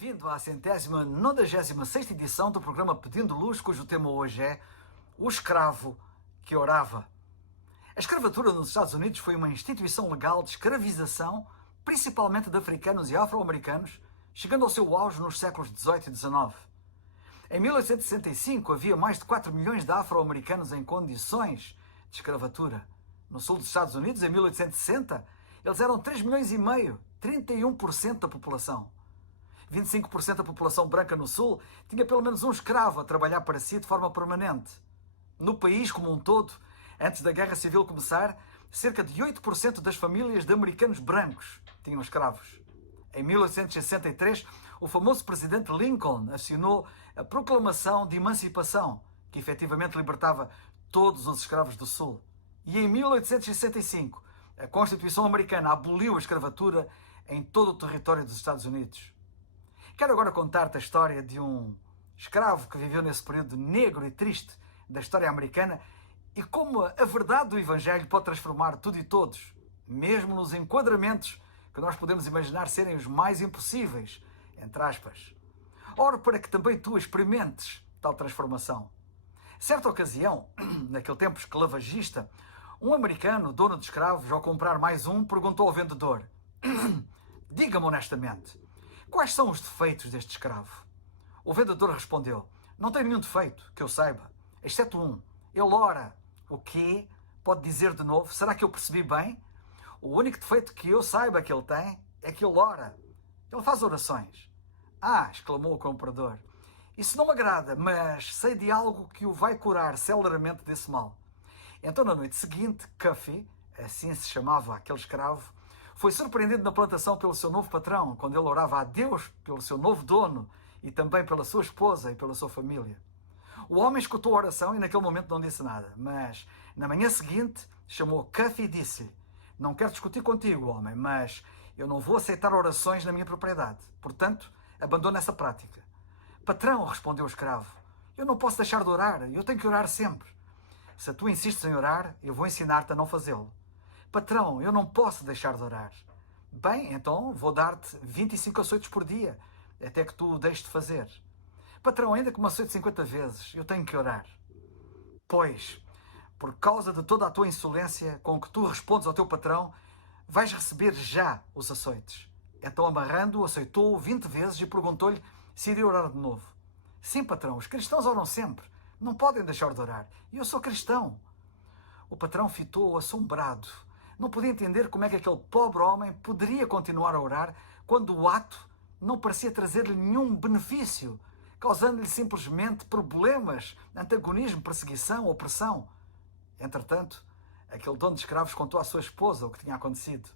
Bem-vindo à 196ª edição do programa Pedindo Luz, cujo tema hoje é O Escravo que Orava. A escravatura nos Estados Unidos foi uma instituição legal de escravização, principalmente de africanos e afro-americanos, chegando ao seu auge nos séculos XVIII e XIX. Em 1865 havia mais de 4 milhões de afro-americanos em condições de escravatura. No sul dos Estados Unidos, em 1860, eles eram 3 milhões e meio, 31% da população. 25% da população branca no sul tinha pelo menos um escravo a trabalhar para si de forma permanente. No país como um todo, antes da Guerra Civil começar, cerca de 8% das famílias de americanos brancos tinham escravos. Em 1863, o famoso presidente Lincoln assinou a Proclamação de Emancipação, que efetivamente libertava todos os escravos do sul. E em 1865, a Constituição americana aboliu a escravatura em todo o território dos Estados Unidos. Quero agora contar-te a história de um escravo que viveu nesse período negro e triste da história americana e como a verdade do Evangelho pode transformar tudo e todos, mesmo nos enquadramentos que nós podemos imaginar serem os mais impossíveis, entre aspas. Oro para que também tu experimentes tal transformação. Certa ocasião, naquele tempo esclavagista, um americano, dono de escravos, ao comprar mais um, perguntou ao vendedor: diga-me honestamente, quais são os defeitos deste escravo? O vendedor respondeu: não tem nenhum defeito, que eu saiba, exceto um. Ele ora. O quê? Pode dizer de novo? Será que eu percebi bem? O único defeito que eu saiba que ele tem é que ele ora. Ele faz orações. Ah, exclamou o comprador, isso não me agrada, mas sei de algo que o vai curar celeramente desse mal. Então, na noite seguinte, Cuffy, assim se chamava aquele escravo, foi surpreendido na plantação pelo seu novo patrão, quando ele orava a Deus pelo seu novo dono e também pela sua esposa e pela sua família. O homem escutou a oração e naquele momento não disse nada, mas na manhã seguinte chamou Cuffy e disse-lhe: não quero discutir contigo, homem, mas eu não vou aceitar orações na minha propriedade. Portanto, abandona essa prática. Patrão, respondeu o escravo, eu não posso deixar de orar, eu tenho que orar sempre. Se tu insistes em orar, eu vou ensinar-te a não fazê-lo. Patrão, eu não posso deixar de orar. Bem, então vou dar-te 25 açoites por dia, até que tu o deixes de fazer. Patrão, ainda que me açoite 50 vezes, eu tenho que orar. Pois, por causa de toda a tua insolência com que tu respondes ao teu patrão, vais receber já os açoites. Então, amarrando-o, aceitou-o 20 vezes e perguntou-lhe se iria orar de novo. Sim, patrão, os cristãos oram sempre. Não podem deixar de orar. E eu sou cristão. O patrão fitou-o assombrado. Não podia entender como é que aquele pobre homem poderia continuar a orar quando o ato não parecia trazer-lhe nenhum benefício, causando-lhe simplesmente problemas, antagonismo, perseguição, opressão. Entretanto, aquele dono de escravos contou à sua esposa o que tinha acontecido.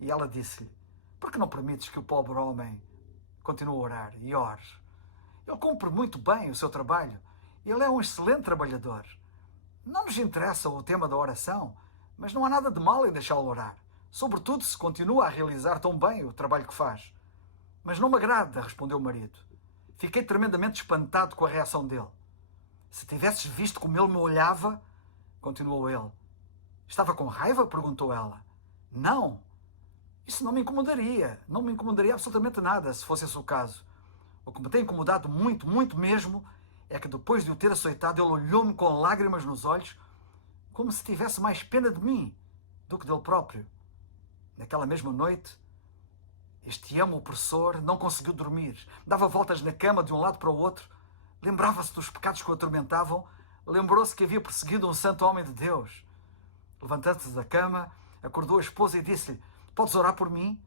E ela disse-lhe: por que não permites que o pobre homem continue a orar e ore? Ele cumpre muito bem o seu trabalho. Ele é um excelente trabalhador. Não nos interessa o tema da oração, mas não há nada de mal em deixá-lo orar, sobretudo se continua a realizar tão bem o trabalho que faz. Mas não me agrada, respondeu o marido. Fiquei tremendamente espantado com a reação dele. Se tivesses visto como ele me olhava, continuou ele. Estava com raiva? Perguntou ela. Não, isso não me incomodaria. Não me incomodaria absolutamente nada, se fosse esse o caso. O que me tem incomodado muito, muito mesmo, é que depois de o ter açoitado, ele olhou-me com lágrimas nos olhos, como se tivesse mais pena de mim do que dele próprio. Naquela mesma noite, este amo opressor não conseguiu dormir. Dava voltas na cama de um lado para o outro, lembrava-se dos pecados que o atormentavam, lembrou-se que havia perseguido um santo homem de Deus. Levantando-se da cama, acordou a esposa e disse-lhe: podes orar por mim?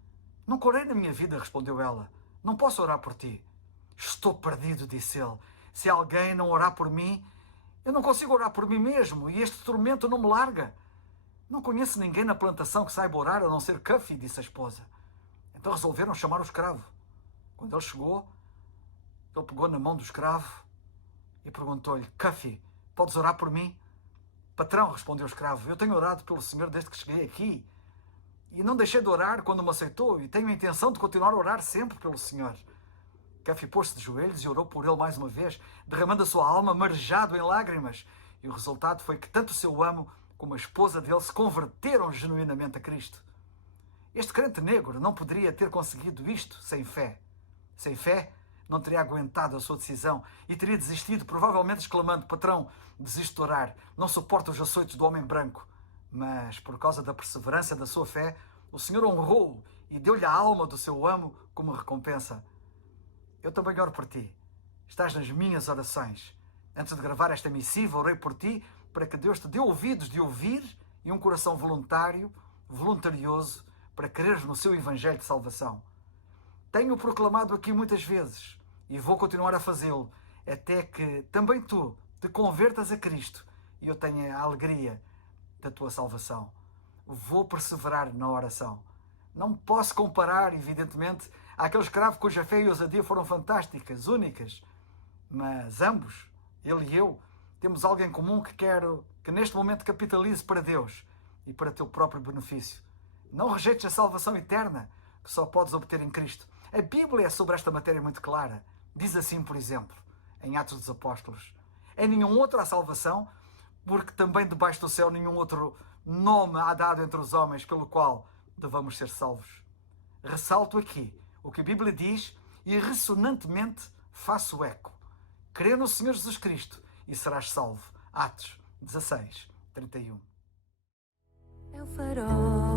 Nunca orei na minha vida, respondeu ela. Não posso orar por ti. Estou perdido, disse ele. Se alguém não orar por mim, eu não consigo orar por mim mesmo e este tormento não me larga. Não conheço ninguém na plantação que saiba orar a não ser Cuffy, disse a esposa. Então resolveram chamar o escravo. Quando ele chegou, ele pegou na mão do escravo e perguntou-lhe: Cuffy, podes orar por mim? Patrão, respondeu o escravo, eu tenho orado pelo Senhor desde que cheguei aqui e não deixei de orar quando me aceitou e tenho a intenção de continuar a orar sempre pelo Senhor. Cuffy pôs-se de joelhos e orou por ele mais uma vez, derramando a sua alma marejado em lágrimas. E o resultado foi que tanto o seu amo como a esposa dele se converteram genuinamente a Cristo. Este crente negro não poderia ter conseguido isto sem fé. Sem fé, não teria aguentado a sua decisão e teria desistido, provavelmente exclamando: patrão, desisto de orar, não suporto os açoites do homem branco. Mas, por causa da perseverança da sua fé, o Senhor honrou-o e deu-lhe a alma do seu amo como recompensa. Eu também oro por ti. Estás nas minhas orações. Antes de gravar esta missiva, orei por ti para que Deus te dê ouvidos de ouvir e um coração voluntarioso, para creres no seu Evangelho de salvação. Tenho proclamado aqui muitas vezes e vou continuar a fazê-lo até que também tu te convertas a Cristo e eu tenha a alegria da tua salvação. Vou perseverar na oração. Não posso comparar, evidentemente, àquele escravo cuja fé e ousadia foram fantásticas, únicas, mas ambos, ele e eu, temos algo em comum que quero que neste momento capitalize para Deus e para teu próprio benefício. Não rejeites a salvação eterna que só podes obter em Cristo. A Bíblia é sobre esta matéria muito clara. Diz assim, por exemplo, em Atos dos Apóstolos: em nenhum outro há salvação, porque também debaixo do céu nenhum outro nome há dado entre os homens pelo qual devamos ser salvos. Ressalto aqui o que a Bíblia diz e ressonantemente faço eco. Crê no Senhor Jesus Cristo e serás salvo. Atos 16, 31. É o farol